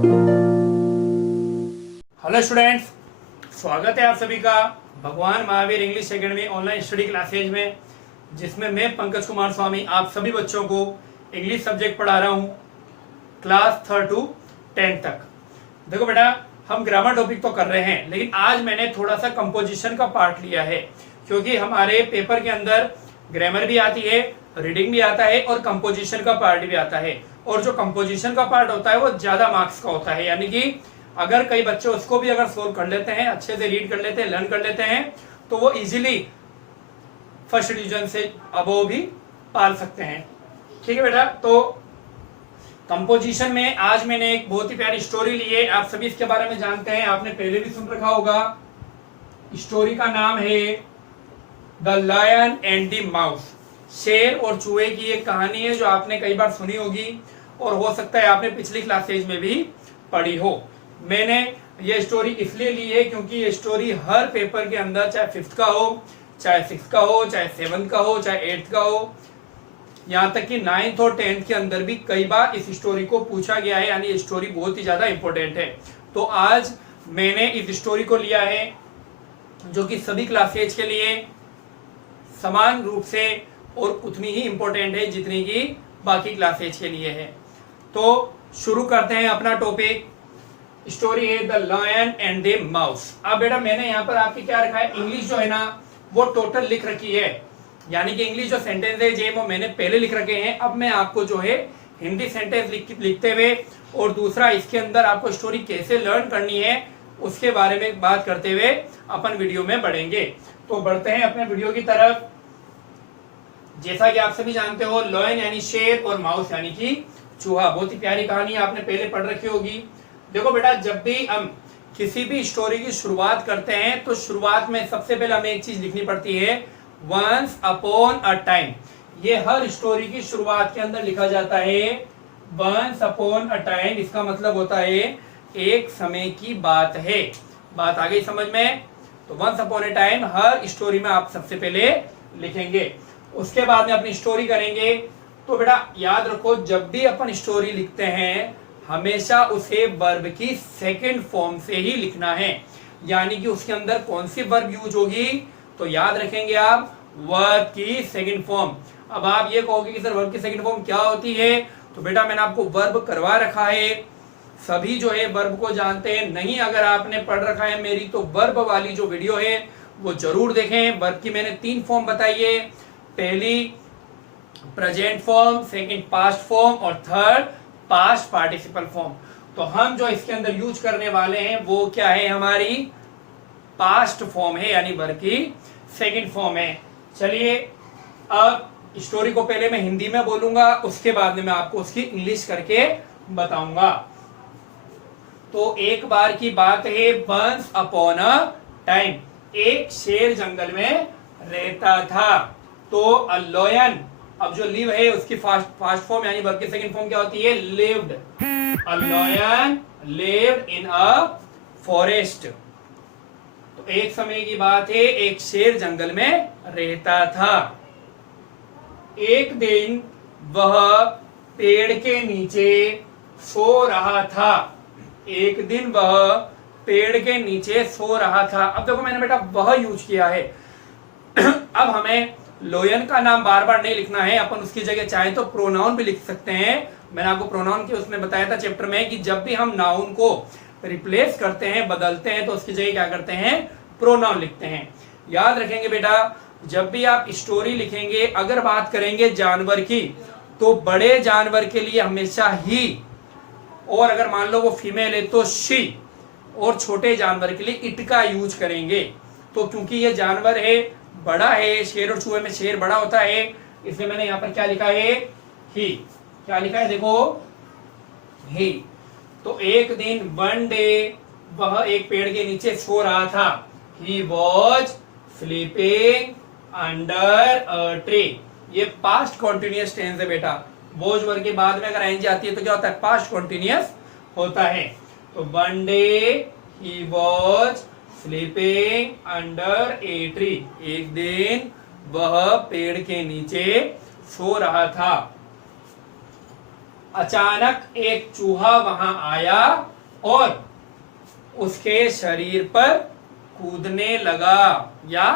Hello students, स्वागत है आप सभी का भगवान Mahavir English academy online study classes में, जिसमें मैं पंकज कुमार स्वामी आप सभी बच्चों को इंग्लिश सब्जेक्ट पढ़ा रहा हूँ क्लास 3 to 10 तक। देखो बेटा, हम ग्रामर टॉपिक तो कर रहे हैं, लेकिन आज मैंने थोड़ा सा कंपोजिशन का पार्ट लिया है, क्योंकि हमारे पेपर के अंदर ग्रामर भी आती है, रीडिंग भी आता है और कंपोजिशन का पार्ट भी आता है। और जो कंपोजिशन का पार्ट होता है वो ज्यादा मार्क्स का होता है, यानी कि अगर कई बच्चे उसको भी अगर सोल्व कर लेते हैं, अच्छे से रीड कर लेते हैं, लर्न कर लेते हैं, तो वो इजीली फर्स्ट डिवीजन से अबोव भी पाल सकते हैं। ठीक है बेटा, तो कंपोजिशन में आज मैंने एक बहुत ही प्यारी स्टोरी ली है। आप सभी इसके बारे में जानते हैं, आपने पहले भी सुन रखा होगा। स्टोरी का नाम है the lion and the mouse. शेर और चूहे की एक कहानी है जो आपने कई बार सुनी होगी, और हो सकता है आपने पिछली क्लासेज में भी पढ़ी हो। मैंने ये स्टोरी इसलिए ली है क्योंकि ये स्टोरी हर पेपर के अंदर, चाहे 5th का हो, चाहे 6th का हो, चाहे 7th का हो, चाहे 8th का हो, यहाँ तक कि 9th और 10th के अंदर भी कई बार इस स्टोरी को पूछा गया है, यानी ये स्टोरी बहुत ही ज्यादा इंपॉर्टेंट है। तो आज मैंने इस स्टोरी को लिया है जो कि सभी क्लासेज के लिए समान रूप से और उतनी ही इंपॉर्टेंट है जितनी की बाकी क्लासेज के लिए है। तो शुरू करते हैं अपना टॉपिक। स्टोरी है the lion and the mouse. अब बेटा, मैंने यहाँ पर आपकी क्या रखा है, इंग्लिश जो है ना वो टोटल लिख रखी है, यानी कि इंग्लिश जो सेंटेंस है वो मैंने पहले लिख रखे हैं। अब मैं आपको जो है हिंदी सेंटेंस लिखते हुए और दूसरा इसके अंदर आपको स्टोरी कैसे लर्न करनी है उसके बारे में बात करते हुए अपन वीडियो में बढ़ेंगे। तो बढ़ते हैं अपने वीडियो की तरफ। जैसा कि आप सभी जानते हो, लायन यानी शेर और माउस यानी कि चूहा। बहुत ही प्यारी कहानी आपने पहले पढ़ रखी होगी। देखो बेटा, जब भी हम किसी भी स्टोरी की शुरुआत करते हैं तो शुरुआत में सबसे पहले हमें एक चीज लिखनी पड़ती है, वंस अपॉन अ टाइम। ये हर स्टोरी की शुरुआत के अंदर लिखा जाता है वंस अपॉन अ टाइम। इसका मतलब होता है एक समय की बात है। बात आ गई समझ में? तो वंस अपॉन अ टाइम हर स्टोरी में आप सबसे पहले लिखेंगे, उसके बाद में अपनी स्टोरी करेंगे। तो बेटा याद रखो, जब भी अपन स्टोरी लिखते हैं हमेशा उसे वर्ब की सेकंड फॉर्म से ही लिखना है, यानी कि उसके अंदर कौन सी वर्ब यूज होगी, तो याद रखेंगे आप वर्ब की सेकंड फॉर्म। अब आप ये कहोगे कि सर वर्ब की सेकंड फॉर्म क्या होती है, तो बेटा मैंने आपको वर्ब करवा रखा है, सभी जो है वर्ब को जानते हैं। नहीं अगर आपने पढ़ रखा है मेरी, तो वर्ब वाली जो वीडियो है वो जरूर देखें। वर्ब की मैंने 3 फॉर्म बताई है, पहली present form, second past form और थर्ड पास्ट पार्टिसिपल फॉर्म। तो हम जो इसके अंदर यूज करने वाले हैं वो क्या है, हमारी पास्ट फॉर्म है, यानी वर्ब की सेकंड फॉर्म है। चलिए, अब स्टोरी को पहले मैं हिंदी में बोलूंगा, उसके बाद में मैं आपको उसकी इंग्लिश करके बताऊंगा। तो एक बार की बात है, वंस अपॉन अ टाइम, एक शेर जंगल में रहता था। तो अ लायन, अब जो लिव है उसकी फास्ट फॉर्म यानी वर्ब की सेकंड फॉर्म क्या होती है, lived. A lion lived in a forest. तो एक समय की बात है, एक शेर जंगल में रहता था। एक दिन वह पेड़ के नीचे सो रहा था। एक दिन वह पेड़ के नीचे सो रहा था। अब देखो मैंने बेटा वह यूज किया है। अब हमें लोयन का नाम बार बार नहीं लिखना है, अपन उसकी जगह चाहे तो प्रोनाउन भी लिख सकते हैं। मैंने आपको प्रोनाउन के उसमें बताया था चैप्टर में कि जब भी हम नाउन को रिप्लेस करते हैं, बदलते हैं, तो उसकी जगह क्या करते हैं, प्रोनाउन लिखते हैं। याद रखेंगे बेटा, जब भी आप स्टोरी लिखेंगे, अगर बात करेंगे जानवर की, तो बड़े जानवर के लिए हमेशा ही, और अगर मान लो वो फीमेल है तो शी, और छोटे जानवर के लिए इट का यूज करेंगे। तो क्योंकि ये जानवर है, बड़ा है, शेर और चूहे में शेर बड़ा होता है, इसलिए मैंने यहाँ पर क्या लिखा है, ही। क्या लिखा है देखो, ही। तो एक दिन, वन डे, वह एक पेड़ के नीचे सो रहा था। He was sleeping under a tree. ये पास्ट कॉन्टिन्यूअस टेंस है बेटा। वॉज वर्ग के बाद में अगर आईएनजी आती है तो क्या होता है, पास्ट कॉन्टिन्यूअस होता है। तो one day he was sleeping under a tree. एक दिन वह पेड़ के नीचे सो रहा था। अचानक एक चूहा वहां आया और उसके शरीर पर कूदने लगा या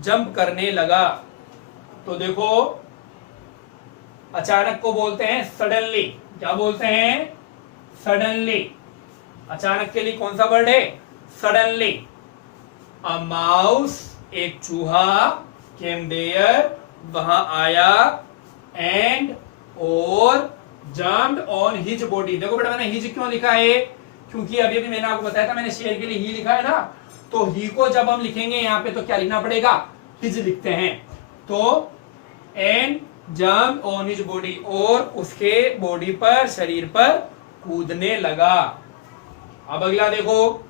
जंप करने लगा। तो देखो अचानक को बोलते हैं सडनली। क्या बोलते हैं? सडनली। अचानक के लिए कौन सा वर्ड है? सडनली। अ माउस, एक चूहा, केम देयर, वहां आया, एंड और जम्प्ड ऑन हिज बॉडी। देखो बेटा मैंने हिज क्यों लिखा है? क्योंकि अभी अभी मैंने आपको बताया था, मैंने शेर के लिए ही लिखा है ना, तो ही को जब हम लिखेंगे यहाँ पे तो क्या लिखना पड़ेगा? हिज लिखते हैं। तो and jump on his body, और उसके बॉडी पर, शरीर पर कूदने लगा। अब अगला देखो,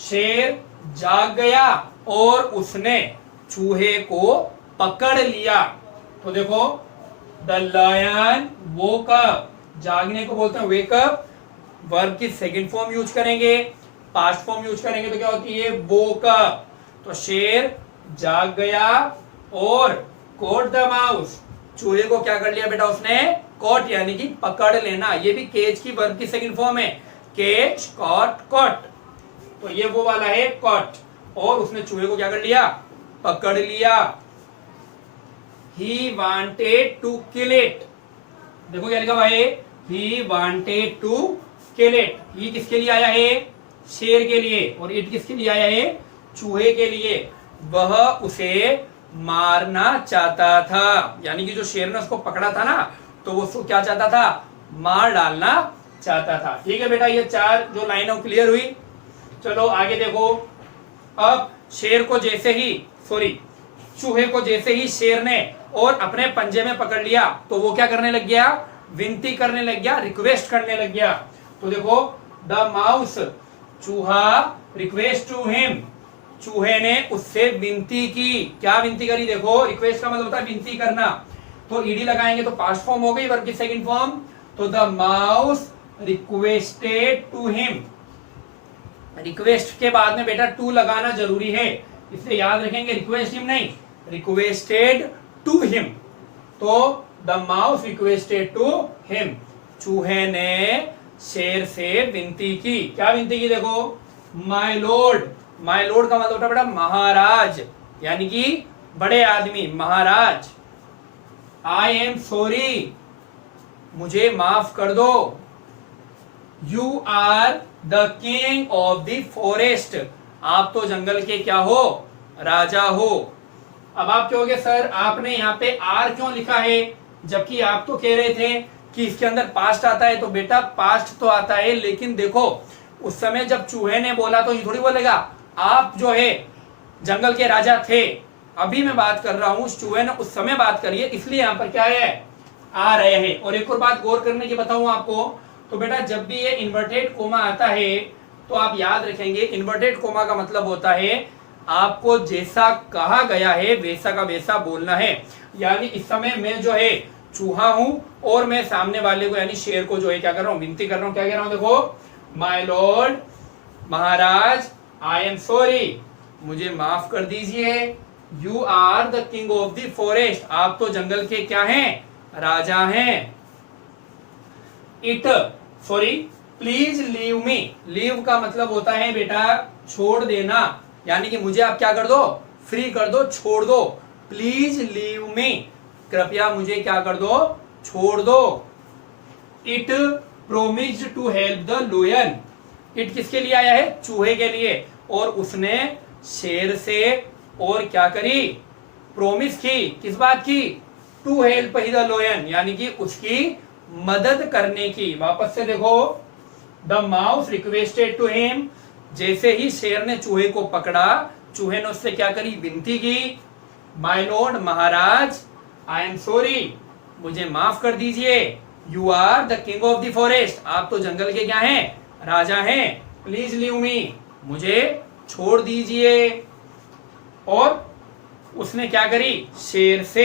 शेर जाग गया और उसने चूहे को पकड़ लिया। तो देखो द लायन वोक अप, जागने को बोलते हैं वेक अप। वर्ब की सेकंड फॉर्म यूज करेंगे, पास्ट फॉर्म यूज करेंगे तो क्या होती है? Woke up. तो शेर जाग गया और कॉट द माउस, चूहे को क्या कर लिया बेटा उसने? कॉट, यानी कि पकड़ लेना। ये भी केज की वर्ब की सेकंड फॉर्म है, केच, कॉट, कॉट। तो ये वो वाला है कॉट, और उसने चूहे को क्या कर लिया? पकड़ लिया। He wanted to kill it। देखो क्या लिखा हुआ है? He wanted to kill it। ये किसके लिए आया है? शेर के लिए। और इट किसके लिए आया है? चूहे के लिए। वह उसे मारना चाहता था, यानी कि जो शेर ने उसको पकड़ा था ना, तो वो उसको क्या चाहता था? मार डालना चाहता था। ठीक है बेटा, ये चार जो लाइन है क्लियर हुई। चलो आगे देखो। अब शेर को जैसे ही, सॉरी, चूहे को जैसे ही शेर ने और अपने पंजे में पकड़ लिया, तो वो क्या करने लग गया? विनती करने लग गया, रिक्वेस्ट करने लग गया। तो देखो द माउस, चूहा, रिक्वेस्ट टू हिम, चूहे ने उससे विनती की। क्या विनती करी? देखो रिक्वेस्ट का मतलब होता है विनती करना, तो ईडी लगाएंगे तो पास्ट फॉर्म हो गई, वर्ब की सेकंड फॉर्म। तो the mouse requested to him. Request के बाद में बेटा टू लगाना जरूरी है, इसलिए याद रखेंगे, रिक्वेस्ट हिम नहीं, रिक्वेस्टेड टू हिम। तो the mouse requested to him, चूहे ने शेर से विनती की। क्या विनती की? देखो माय लॉर्ड, माय लॉर्ड का मतलब होता है बेटा महाराज, यानी कि बड़े आदमी, महाराज। आई एम सॉरी, मुझे माफ कर दो। You are the king of the forest, आप तो जंगल के क्या हो? राजा हो। अब आप कहोगे सर आपने यहाँ पे आर क्यों लिखा है, जबकि आप तो कह रहे थे कि इसके अंदर पास्ट आता है। तो बेटा पास्ट तो आता है, लेकिन देखो उस समय जब चूहे ने बोला तो ये थोड़ी बोलेगा आप जो है जंगल के राजा थे। अभी मैं बात कर रहा हूं, चूहे ने उस समय बात करी है, इसलिए यहाँ पर क्या है? आ रहे हैं। और एक और बात गौर करने की बताऊं आपको, तो बेटा जब भी ये इन्वर्टेड कोमा आता है तो आप याद रखेंगे, इन्वर्टेड कोमा का मतलब होता है आपको जैसा कहा गया है वैसा का वैसा बोलना है। यानी इस समय मैं जो है चूहा हूं और मैं सामने वाले को यानी शेर को जो है क्या कर रहा हूं? विनती कर रहा हूं। क्या कह रहा हूं? देखो माय लॉर्ड, महाराज, आई एम सॉरी, मुझे माफ कर दीजिए। You are the king of the forest, आप तो जंगल के क्या हैं? राजा हैं। It, sorry, please leave me, leave का मतलब होता है बेटा छोड़ देना, यानी कि मुझे आप क्या कर दो? फ्री कर दो, छोड़ दो। प्लीज लीव मी, कृपया मुझे क्या कर दो? छोड़ दो। It promised to help the lion, it किसके लिए आया है? चूहे के लिए। और उसने शेर से और क्या करी? प्रोमिस की। किस बात की? टू हेल्प द लायन, यानी कि उसकी मदद करने की। वापस से देखो, the mouse requested to him, जैसे ही शेर ने चूहे को पकड़ा, चूहे ने उससे क्या करी? विनती की। माय लॉर्ड, महाराज, आई एम सॉरी, मुझे माफ कर दीजिए। You are the king of the forest, आप तो जंगल के क्या हैं? राजा हैं। प्लीज लीव मी, मुझे छोड़ दीजिए। और उसने क्या करी? शेर से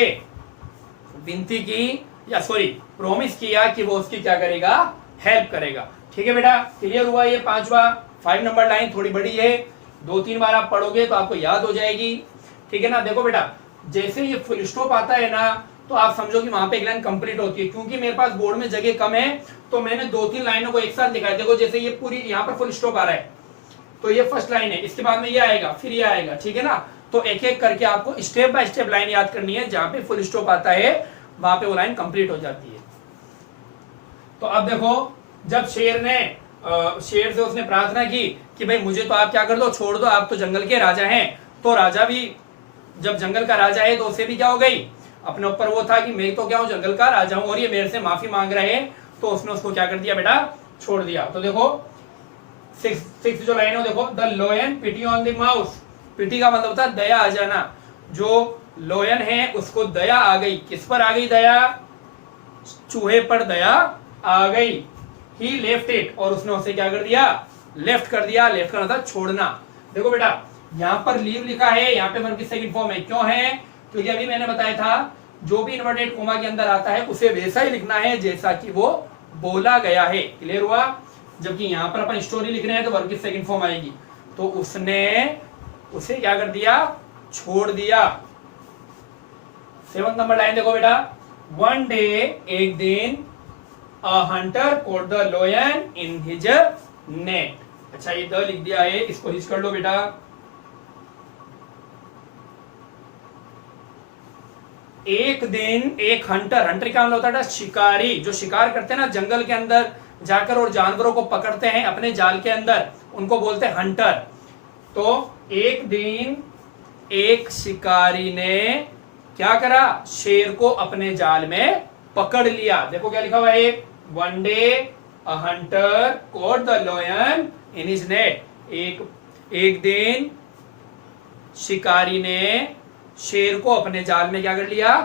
विनती की, या सॉरी प्रॉमिस किया कि वो उसकी क्या करेगा? हेल्प करेगा। ठीक है बेटा, क्लियर हुआ? ये पांचवा 5 नंबर लाइन थोड़ी बड़ी है, 2-3 बार आप पढ़ोगे तो आपको याद हो जाएगी। ठीक है ना? देखो बेटा, जैसे ये फुल स्टॉप आता है ना, तो आप समझो कि वहां पे एक लाइन कंप्लीट होती है। क्योंकि मेरे पास बोर्ड में जगह कम है तो मैंने 2-3 लाइनों को एक साथ लिखा है। देखो जैसे ये पूरी यहाँ पर फुल स्टॉप आ रहा है, तो ये फर्स्ट लाइन है, इसके बाद में ये आएगा, फिर ये आएगा, ठीक है ना। तो एक एक करके आपको स्टेप बाय स्टेप लाइन याद करनी है। जहां पे फुल स्टॉप आता है वहां पे वो लाइन कंप्लीट हो जाती है। तो अब देखो, जब शेर से उसने प्रार्थना की कि भाई मुझे तो आप क्या कर दो, छोड़ दो, आप तो जंगल के राजा हैं। तो राजा भी जब जंगल का राजा है तो उसे भी क्या हो गई, अपने ऊपर वो था कि मैं तो क्या हूं, जंगल का राजा हूं और ये मेरे से माफी मांग रहे हैं। तो उसने उसको क्या कर दिया बेटा, छोड़ दिया। तो देखो सिक्स जो लाइन है देखो, the lion pity on the mouse. Pity का मतलब होता है दया आ जाना। जो लोयन है उसको दया आ गई। किस पर आ गई दया, चूहे पर दया आ गई। ही लेफ्ट इट, और उसने उसे क्या कर दिया, लेफ्ट कर दिया। लेफ्ट करना था छोड़ना। देखो बेटा यहाँ पर लीव लिखा है, यहाँ पे वर्ब की सेकंड फॉर्म है। क्यों है, क्योंकि अभी मैंने बताया था जो भी इन्वर्टेड कोमा के अंदर आता है उसे वैसा ही लिखना है जैसा कि वो बोला गया है। क्लियर हुआ। जबकि यहाँ पर अपन स्टोरी लिख रहे हैं तो वर्ब की सेकंड फॉर्म आएगी। तो उसने उसे क्या कर दिया, छोड़ दिया। 7th नंबर लाइन देखो बेटा, वन डे, एक दिन, अ Hunter caught the lion in his net। अच्छा ये द लिख दिया है, इसको हिच कर लो बेटा। एक दिन एक हंटर, हंटर क्या मतलब होता है, शिकारी। जो शिकार करते हैं ना जंगल के अंदर जाकर और जानवरों को पकड़ते हैं अपने जाल के अंदर, उनको बोलते हैं हंटर। तो एक दिन एक शिकारी ने क्या करा, शेर को अपने जाल में पकड़ लिया। देखो क्या लिखा हुआ है, one day a Hunter caught the lion in his net। एक दिन शिकारी ने शेर को अपने जाल में क्या कर लिया,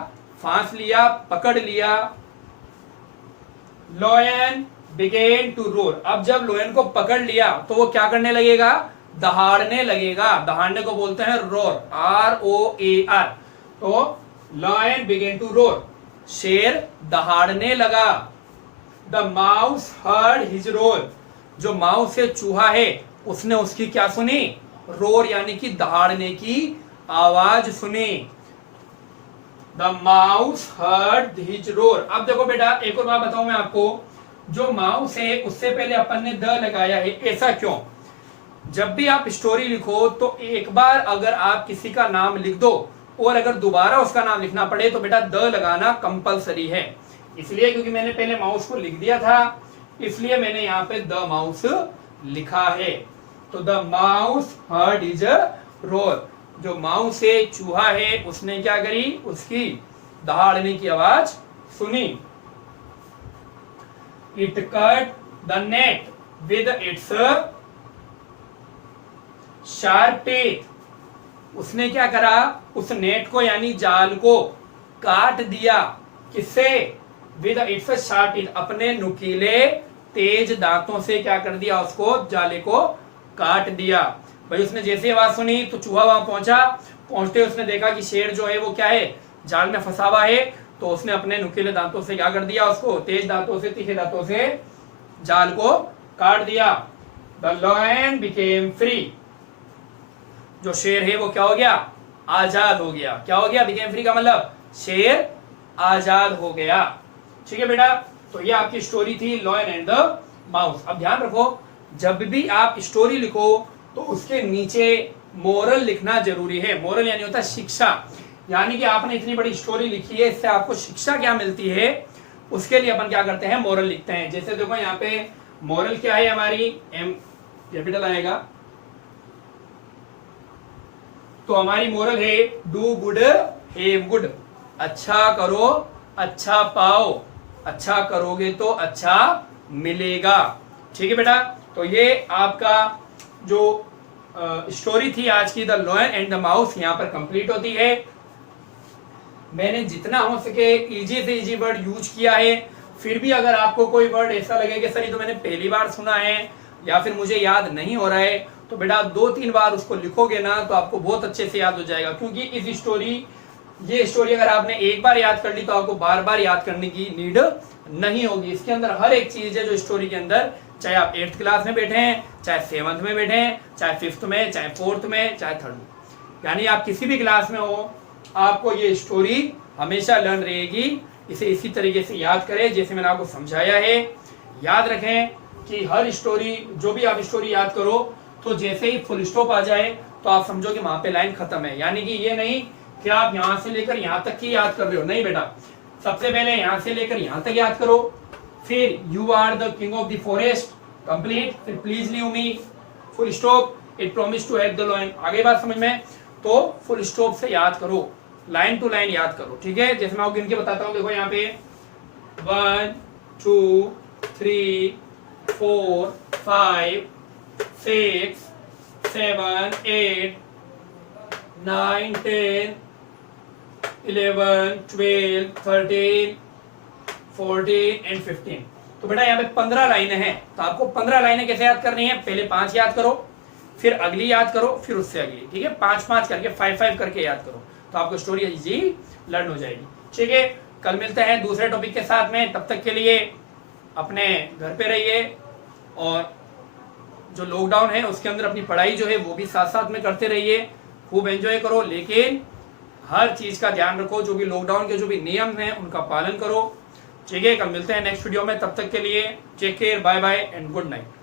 फांस लिया, पकड़ लिया। Lion began to roar. अब जब लोयन को पकड़ लिया तो वो क्या करने लगेगा, दहाड़ने लगेगा। दहाड़ने को बोलते हैं रोर, ROAR। तो लॉयन बिगेन टू रोर, शेर दहाड़ने लगा। The mouse heard his roar. जो माउस है, चूहा है, उसने उसकी क्या सुनी, रोर यानी कि दहाड़ने की आवाज सुनी। The mouse heard his roar. अब देखो बेटा एक और बात बताऊं मैं आपको, जो माउस है उससे पहले अपन ने द लगाया है, ऐसा क्यों। जब भी आप स्टोरी लिखो तो एक बार अगर आप किसी का नाम लिख दो और अगर दोबारा उसका नाम लिखना पड़े तो बेटा द लगाना कंपलसरी है। इसलिए क्योंकि मैंने पहले माउस को लिख दिया था, इसलिए मैंने यहाँ पे द माउस लिखा है। तो the mouse heard his roar. जो माउस है, चूहा है, उसने क्या करी, उसकी दहाड़ने की आवाज सुनी। It cut the net with its sharp teeth. उसने क्या करा, उस नेट को यानी जाल को काट दिया। किससे, विद इट्स शार्प टीथ, अपने नुकीले तेज दांतों से क्या कर दिया, उसको जाले को काट दिया। भाई उसने जैसे आवाज सुनी तो चूहा वहां पहुंचा। पहुंचते उसने देखा कि शेर जो है वो क्या है, जाल में फंसा हुआ है। तो उसने अपने नुकीले दांतों से क्या कर दिया, उसको तेज दांतों से, तीखे दांतों से जाल को काट दिया। The lion became free. जो शेर है वो क्या हो गया, आजाद हो गया। क्या हो गया, बिकेम फ्री का मतलब शेर आजाद हो गया। ठीक है बेटा, तो ये आपकी स्टोरी थी लॉयन एंड द माउस। अब ध्यान रखो, जब भी आप स्टोरी लिखो तो उसके नीचे मोरल लिखना जरूरी है। मोरल यानी होता है शिक्षा, यानी कि आपने इतनी बड़ी स्टोरी लिखी है, इससे आपको शिक्षा क्या मिलती है, उसके लिए अपन क्या करते हैं, मोरल लिखते हैं। जैसे देखो यहाँ पे मोरल क्या है हमारी, M कैपिटल आएगा। तो हमारी मोरल है डू गुड हैव गुड। अच्छा करो अच्छा पाओ, अच्छा करोगे तो अच्छा मिलेगा। ठीक है बेटा, तो ये आपका जो स्टोरी थी आज की, the lion and the mouse, यहाँ पर कंप्लीट होती है। मैंने जितना हो सके इजी से इजी वर्ड यूज किया है। फिर भी अगर आपको कोई वर्ड ऐसा लगे कि सर ये तो मैंने पहली बार सुना है या फिर मुझे याद नहीं हो रहा है, तो बेटा 2-3 बार उसको लिखोगे ना तो आपको बहुत अच्छे से याद हो जाएगा। क्योंकि ये स्टोरी अगर आपने एक बार याद कर ली तो आपको बार बार याद करने की नीड नहीं होगी। इसके अंदर हर एक चीज है जो स्टोरी के अंदर, चाहे आप 8th क्लास में बैठे हैं, चाहे 7th में बैठे हैं, चाहे 5th में, चाहे 4th में, चाहे 3rd में, यानी आप किसी भी क्लास में हो, आपको ये स्टोरी हमेशा लर्न रहेगी। इसे इसी तरीके से याद करें जैसे मैंने आपको समझाया है। याद रखें कि हर स्टोरी, जो भी आप स्टोरी याद करो, तो जैसे ही फुल स्टॉप आ जाए तो आप समझो कि वहां पे लाइन खत्म है। यानी कि ये नहीं कि आप यहां से लेकर यहां तक की याद कर रहे हो, नहीं बेटा। सबसे पहले यहां से लेकर यहां तक याद करो, फिर you are the king of the forest complete, फिर please leave me, full stop, it promise to help the line. आगे बात समझ में? तो फुल स्टॉप से याद करो, लाइन टू लाइन याद करो, ठीक है। जैसे मैं आपको गिन के बताता हूँ, देखो यहाँ पे 1 2 3 4 5 6 7 8 9 10 11 12 13 14 एंड 15। तो बेटा यहाँ पे 15 लाइनें हैं। तो आपको 15 लाइनें कैसे याद करनी है? पहले 5 याद करो, फिर अगली याद करो, फिर उससे अगली, ठीक है। 5-5 करके 5-5 करके याद करो, तो आपको स्टोरी इजी लर्न हो जाएगी, ठीक है। कल मिलते हैं दूसरे टॉपिक के साथ में। तब तक के लिए अपने घर पे रहिए, और जो लॉकडाउन है उसके अंदर अपनी पढ़ाई जो है वो भी साथ साथ में करते रहिए, खूब एंजॉय करो, लेकिन हर चीज का ध्यान रखो। जो भी लॉकडाउन के जो भी नियम हैं उनका पालन करो, ठीक है। कल मिलते हैं नेक्स्ट वीडियो में। तब तक के लिए take care, bye bye and good night.